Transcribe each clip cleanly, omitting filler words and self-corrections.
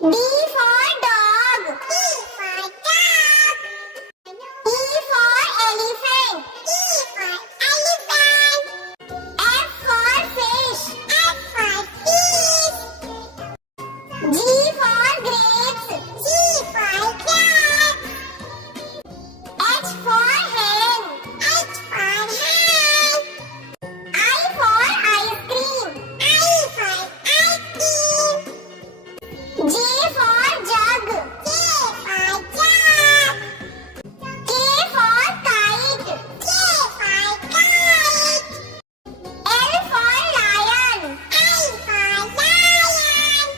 D for dog. E for dog. E for elephant. E for elephant. F for fish. F for fish. G for grapes. G for grapes. H for hen. H for hen. I for ice cream. I for ice cream. J for jug. J for jug. K for kite. K for kite. L for lion. L for lion.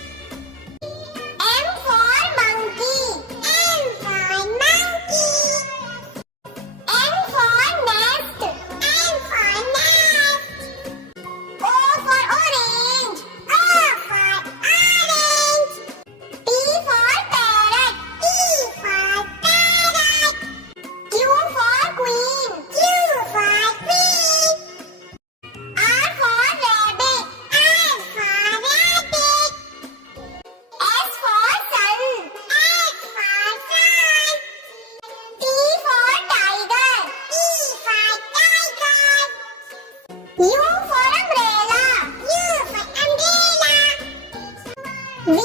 M for monkey. M for monkey. N for nest. N for nest. O for orange. O for orange. P for parrot. P for parrot. Q for queen. Q for queen. R for rabbit. R for rabbit. S for sun. S for sun. T for tiger. T for tiger. U for umbrella. U for umbrella. V